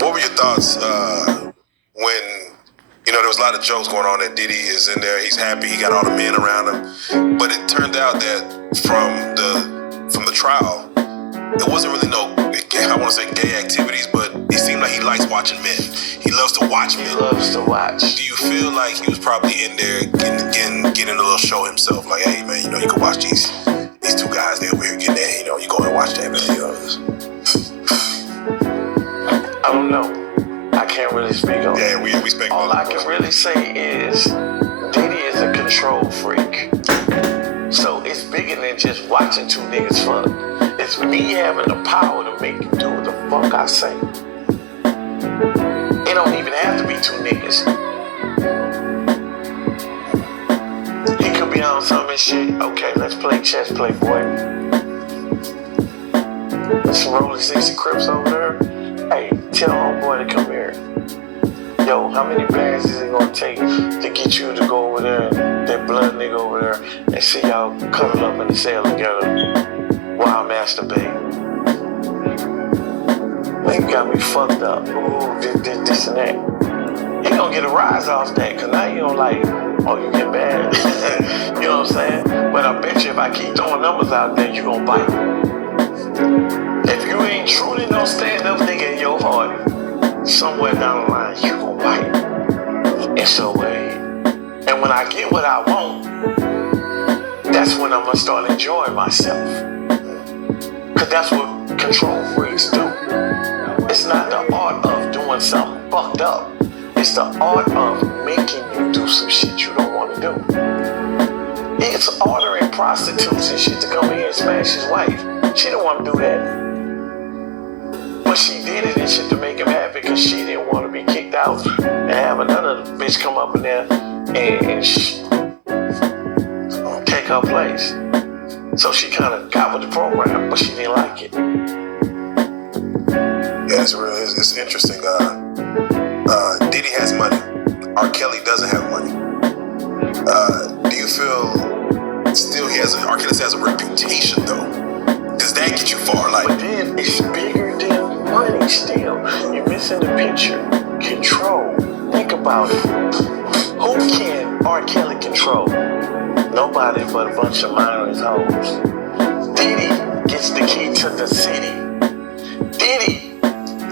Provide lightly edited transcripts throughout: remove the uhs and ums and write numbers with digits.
What were your thoughts when there was a lot of jokes going on that Diddy is in there? He's happy. He got all the men around him. But it turned out that from the trial, there wasn't really no, I want to say gay activities, but it seemed like he likes watching men. He loves to watch men. He loves to watch. Do you feel like he was probably in there getting a little show himself? Like, hey, man, you can watch these two guys, they're over here getting that, you go and watch that, man. I don't know. I can't really speak on it. Yeah, we speak. All I can really say is Diddy is a control freak. So it's bigger than just watching two niggas fuck. It's me having the power to make you do what the fuck I say. It don't even have to be two niggas. He could be on some shit. Okay, let's play chess, playboy. There's some rolling 60 Crips over there. Hey, tell homeboy to come here. Yo, how many bags is it gonna take to get you to go over there, that blood nigga over there, and see y'all cuddle up in the cell together while I masturbate? Man, you got me fucked up. Ooh, this and that. He gonna get a rise off that, cause now you don't like, oh, you get mad. You know what I'm saying? But I bet you if I keep throwing numbers out there, you gonna bite. If you ain't truly no stand-up nigga in your heart, somewhere down the line, you gon' bite. And so, and when I get what I want, that's when I'm gonna start enjoying myself. Cause that's what control freaks do. It's not the art of doing something fucked up. It's the art of making you do some shit you don't wanna do. It's ordering prostitutes and shit to come in and smash his wife. She didn't want to do that. But she did it and shit to make him happy because she didn't want to be kicked out and have another bitch come up in there and take her place. So she kind of got with the program, but she didn't like it. Yeah, it's interesting. Diddy has money. R. Kelly doesn't have money. Do you feel still R. Kelly has a reputation though? Does that get you far? But then it's bigger than money still. You're missing the picture. Control. Think about it. Who can R. Kelly control? Nobody but a bunch of mindless hoes. Diddy gets the key to the city. Diddy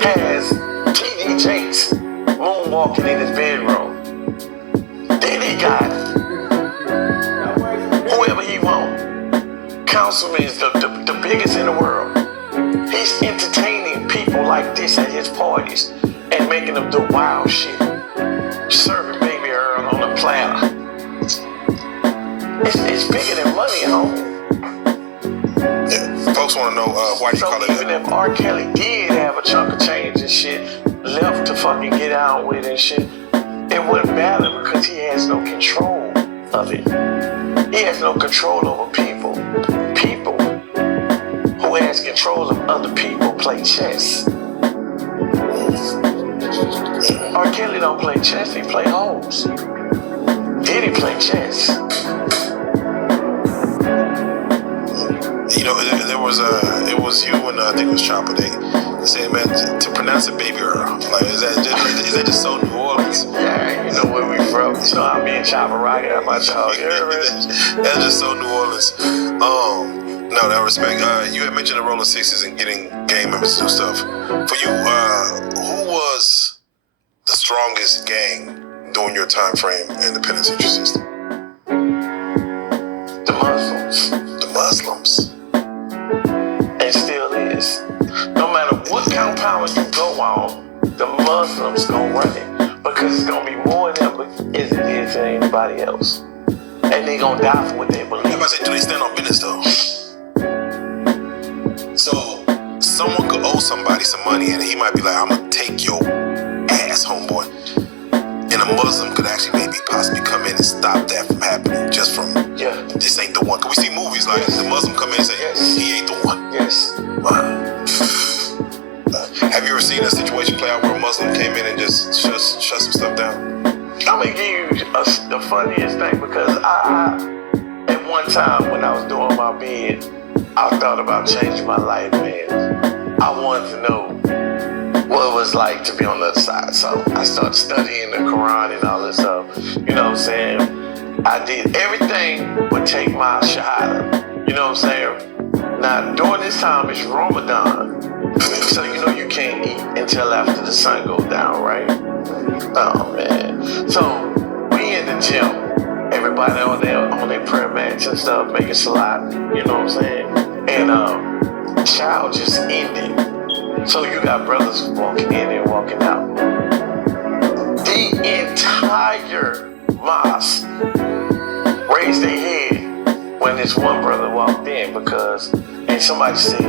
has T.D. Jakes moonwalking in his bedroom. Diddy got whoever he wants. Councilman is the biggest in the world. He's entertaining people like this at his parties and making them do wild shit. Serving Baby Earl on a platter. It's bigger than money, homie. Yeah, folks want to know why do you call it that? So even if R. Kelly did have a chunk of change and shit, left to fucking get out with and shit, it wouldn't matter because he has no control of it. He has no control over people. People who has control of other people play chess. R. Kelly don't play chess, he play hoes. Diddy play chess. It was you and I think it was Chopper. They said, man, to pronounce it Baby Earl. Like, is that just so New Orleans? Yeah, you know where we from. You know I mean Chopper Rocket at my dog. That's just so New Orleans. No, that respect. You had mentioned the Rolling Sixties and getting gang members to do stuff. For you, who was the strongest gang during your time frame in the penitentiary system? The Muslims. The Muslims. And still is. No matter what compound you go on, the Muslims gonna run it. Because it's gonna be more of them as it is to anybody else. And they gonna die for what they believe. I'm about to say, do they stand on business though? So someone could owe somebody some money and he might be like, I'm gonna take your ass, homeboy. And a Muslim could actually maybe possibly come in and stop that from happening just from this ain't the one. Cause we see movies like the Muslim come in and say, he ain't the one. Yes. Wow. Have you ever seen a situation play out where a Muslim came in and just shut some stuff down? I'm gonna give you the funniest thing because I at one time when I was doing my bid, I thought about changing my life, man. I wanted to know what it was like to be on the other side. So I started studying the Quran and all this stuff. You know what I'm saying? I did everything but take my shahada. You know what I'm saying? Now, during this time, it's Ramadan. So you know you can't eat until after the sun goes down, right? Oh, man. So we in the gym. Everybody on their prayer mats and stuff, making salat. You know what I'm saying? And child just ended. So you got brothers walking in and walking out. The entire mosque raised their head when this one brother walked in and somebody said,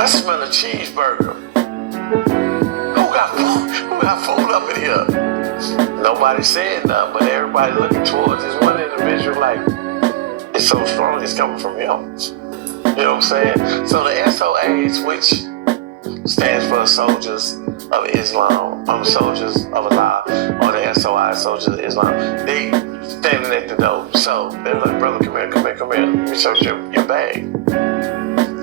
I smell a cheeseburger. Who got food up in here? Nobody said nothing, but everybody looking towards this one individual like, it's so strong, it's coming from him. You know what I'm saying? So the SOAs, which stands for Soldiers of Islam, Soldiers of Allah, or the SOI, Soldiers of Islam, they standing at the door. So they're like, brother, come here. Let me search your bag.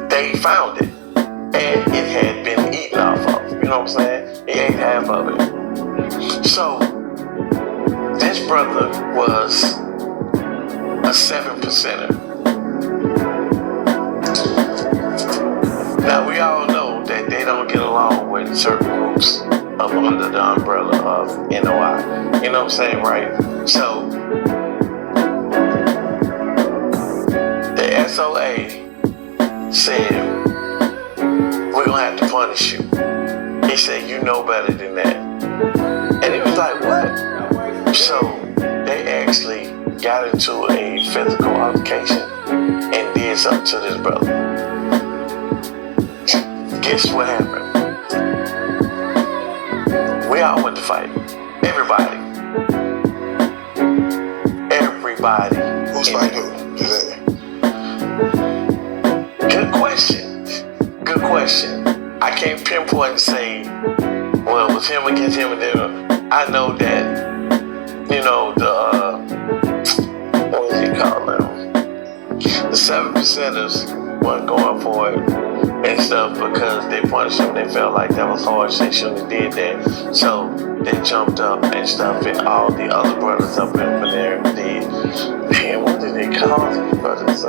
They found it, and it had been eaten off of. You know what I'm saying? He ate half of it. So this brother was a 7%er. Now we all know that they don't get along with certain groups of under the umbrella of NOI. You know what I'm saying, right? So the SOA said, we're gonna have to punish you. He said, you know better than that. And he was like, what? So they actually got into a physical altercation and did something to this brother. Guess what happened? We all went to fight. Everybody. Who's fighting who? Good question. I can't pinpoint and say, well, it was him against him and then I know that, you know, what was he called them? The 7%ers weren't going for it and stuff because they punished him. They felt like that was harsh. They shouldn't have did that. So they jumped up and stuff, and all the other brothers up in there did. Man, what did they call these brothers?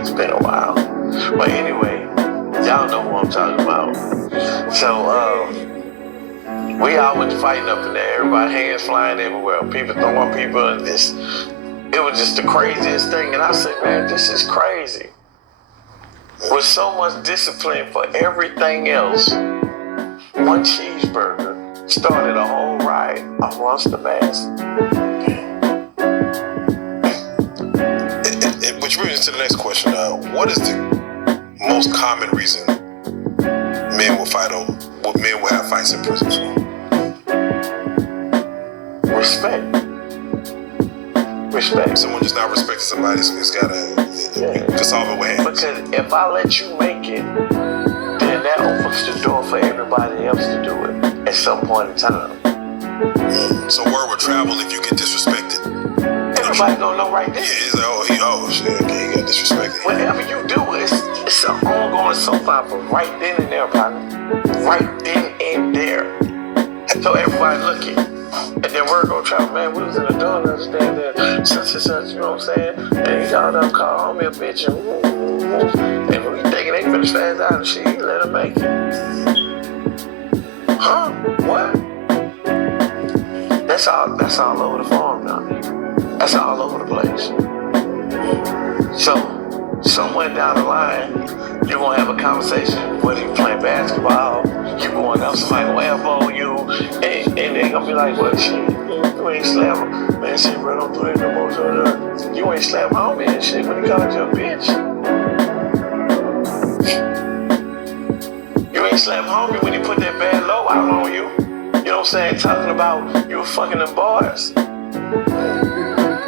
It's been a while. But anyway, y'all know who I'm talking about. So we all went fighting up in there. Everybody hands flying everywhere. People throwing people and this. It was just the craziest thing. And I said, man, this is crazy. With so much discipline for everything else, one cheeseburger started a whole riot amongst the mass. Which brings us to the next question. What is the most common reason men will fight over? What men will have fights in prison for? Respect. Someone just not respecting somebody, it's gotta solve it with hands. Because if I let you make it, then that opens the door for everybody else to do it at some point in time. So word will travel if you get disrespected. Everybody gonna know right there. Yeah, it's like, oh shit, okay, he got disrespected. Whatever you do, it's an ongoing soap opera right then and there, partner. Right then and there. So everybody looking. And then word gonna travel, man, we was in the door and understand that such and such, you know what I'm saying? And he got up, called me a bitch and we thinking they finna fast out and shit, he let him make it. Huh? What? That's all over the farm now. That's all over the place. So, somewhere down the line, you're gonna have a conversation, whether you playing basketball, you going up, somebody gonna elbow you, and they gonna be like, well, shit, you ain't slam, man, shit, bro, don't do it no more, so you ain't slam homie and shit when he called you a bitch. You ain't slam homie when he put that bad low out on you. You know what I'm saying? Talking about you fucking them boys.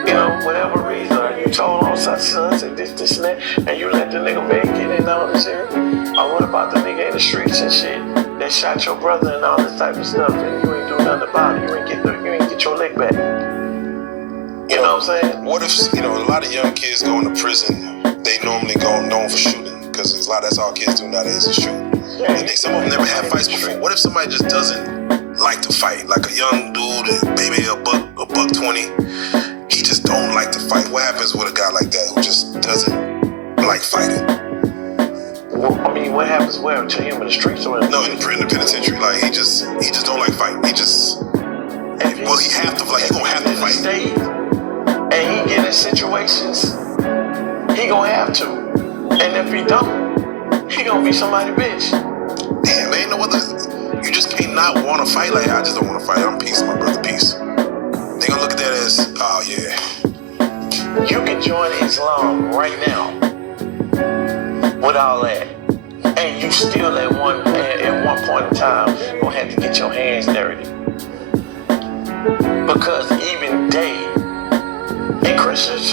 You know, whatever reason, you told on such and this and that, and you let the nigga make it and all this shit. Or what about the nigga in the streets and shit that shot your brother and all this type of stuff, and you ain't do nothing about it. You ain't get your lick back. You know what I'm saying? What if, a lot of young kids go into prison they normally go known for shooting because that's all kids do nowadays is shoot. Yeah, And some of them never had fights before. What if somebody just doesn't like to fight? Like a young dude, maybe a buck 20, he just don't like to fight. What happens with a guy like that who just doesn't like fighting? Well, I mean, what happens where to him in the streets or No, in the penitentiary, like he just don't like fighting. He just he have to like he gonna have to fight. State, and he get in situations, he gonna have to. And if he don't, he gonna be somebody's bitch. Damn, there ain't no other. You just can't not want to fight. Like I just don't want to fight. I'm peace, my brother, peace. They gonna look at that as, oh yeah. You can join Islam right now with all that, and you still at one point in time gonna have to get your hands dirty, because even they and Christians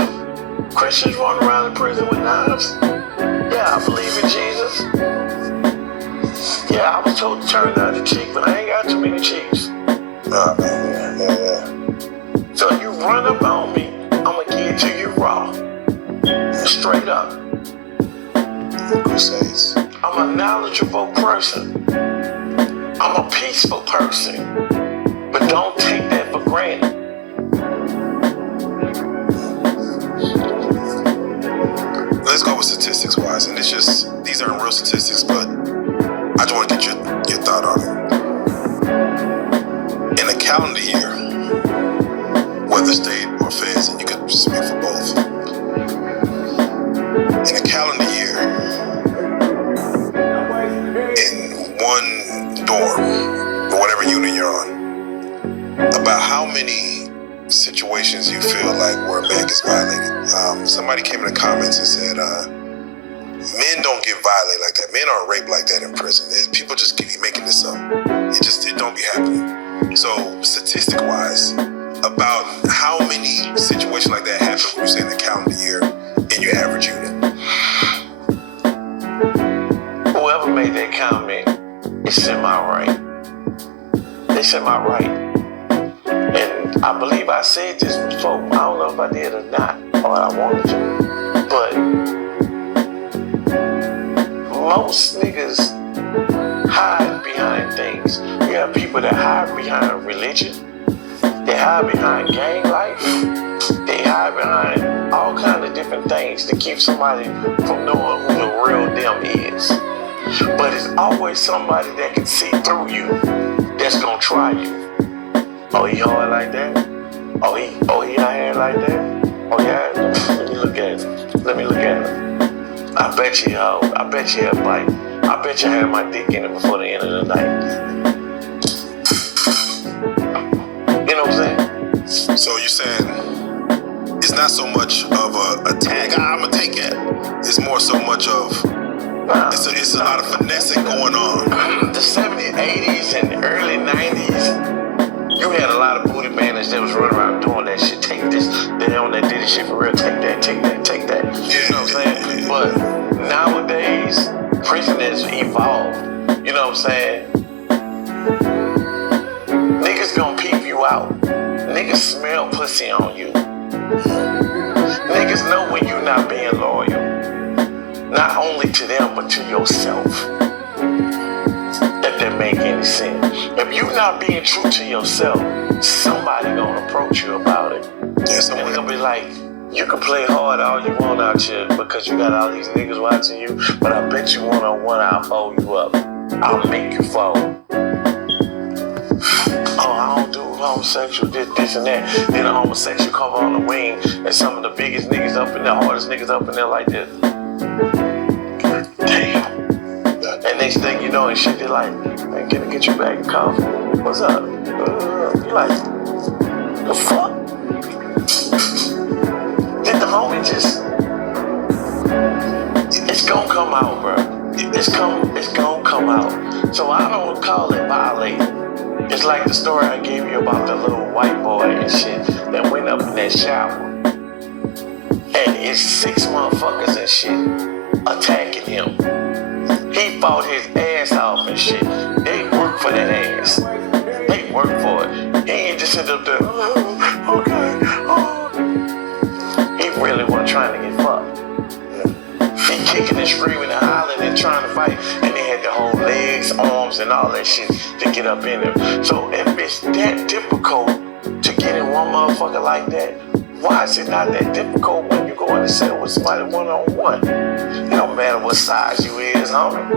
run around in prison with knives. Yeah, I believe in Jesus. Yeah, I was told to turn the other cheek, but I ain't got too many cheeks. Nah, man, yeah. So you run up on me, I'ma give it to you raw. Straight up. Crusades. I'm a knowledgeable person. I'm a peaceful person. But don't take that for granted. Let's go with statistics wise, and these aren't real statistics, but I just want to get your thought on it. In a calendar year, whether state or feds, and you could speak for both. In a calendar year, in one dorm, or whatever unit you're on, about how many situations you feel like where a man gets violated. Somebody came in the comments and said, men don't get violated like that. Men aren't raped like that in prison. People just keep making this up. It don't be happening. So statistic-wise, about how many situations like that happen when you say in the calendar year in your average unit? Whoever made that comment is semi-right. They semi-right. And I believe I said this before. I don't know if I did or not, or I wanted to. But most niggas hide behind things. You have people that hide behind religion. They hide behind gang life. They hide behind all kinds of different things to keep somebody from knowing who the real them is. But it's always somebody that can see through you that's gonna try you. Oh, he hard like that? Oh, he out here like that? Oh, yeah? Let me look at him. I bet you he'll bite. I bet you have my dick in it before the end of the night. You know what I'm saying? So you're saying it's not so much of a tag, I'm gonna take it. It's more so much of, it's a lot of finessing going on. The 70s, 80s, and early 90s, you had a lot of booty bandits that was running around doing that shit. Take this, they on that did this shit for real. Take that. You know what I'm saying? But nowadays, prison has evolved. You know what I'm saying? Niggas gonna peep you out. Niggas smell pussy on you. Niggas know when you're not being loyal. Not only to them, but to yourself. If that make any sense. If you're not being true to yourself, somebody gonna approach you about it. Yeah, and they're gonna be like, you can play hard all you want out here because you got all these niggas watching you, but I bet you one-on-one I'll fold you up. I'll make you fold. Oh, I don't do homosexual, this and that. Then a homosexual come on the wing and some of the biggest niggas up in there, hardest niggas up in there like this. Damn. And next thing you know, and shit, they're like, man, can I get you back in coffee? What's up? You like, the fuck? Did the homie just... It's gonna come out, bro. It's gonna come out. So I don't call it violating. It's like the story I gave you about the little white boy and shit that went up in that shower. And it's 6 motherfuckers and shit attacking him. He fought his ass off and shit. They work for that ass. They work for it. He ain't just sit up there, okay, oh. He really wasn't trying to get fucked. and screaming and hollering and trying to fight, and they had to hold legs, arms, and all that shit to get up in them. So if it's that difficult to get in one motherfucker like that, why is it not that difficult when you go in and settle with somebody one-on-one? It don't matter what size you is, homie.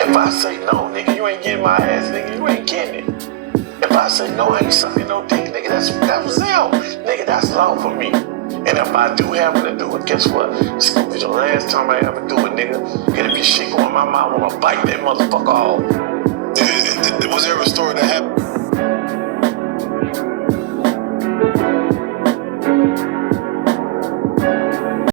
If I say no, nigga, you ain't getting my ass, nigga, you ain't getting it. If I say no, I ain't sucking no dick, nigga, that was them. Nigga, that's law for me. And if I do happen to do it, guess what? It's gonna be the last time I ever do it, nigga. And if you shit go in my mouth, I'm gonna bite that motherfucker off. Was there a story that happened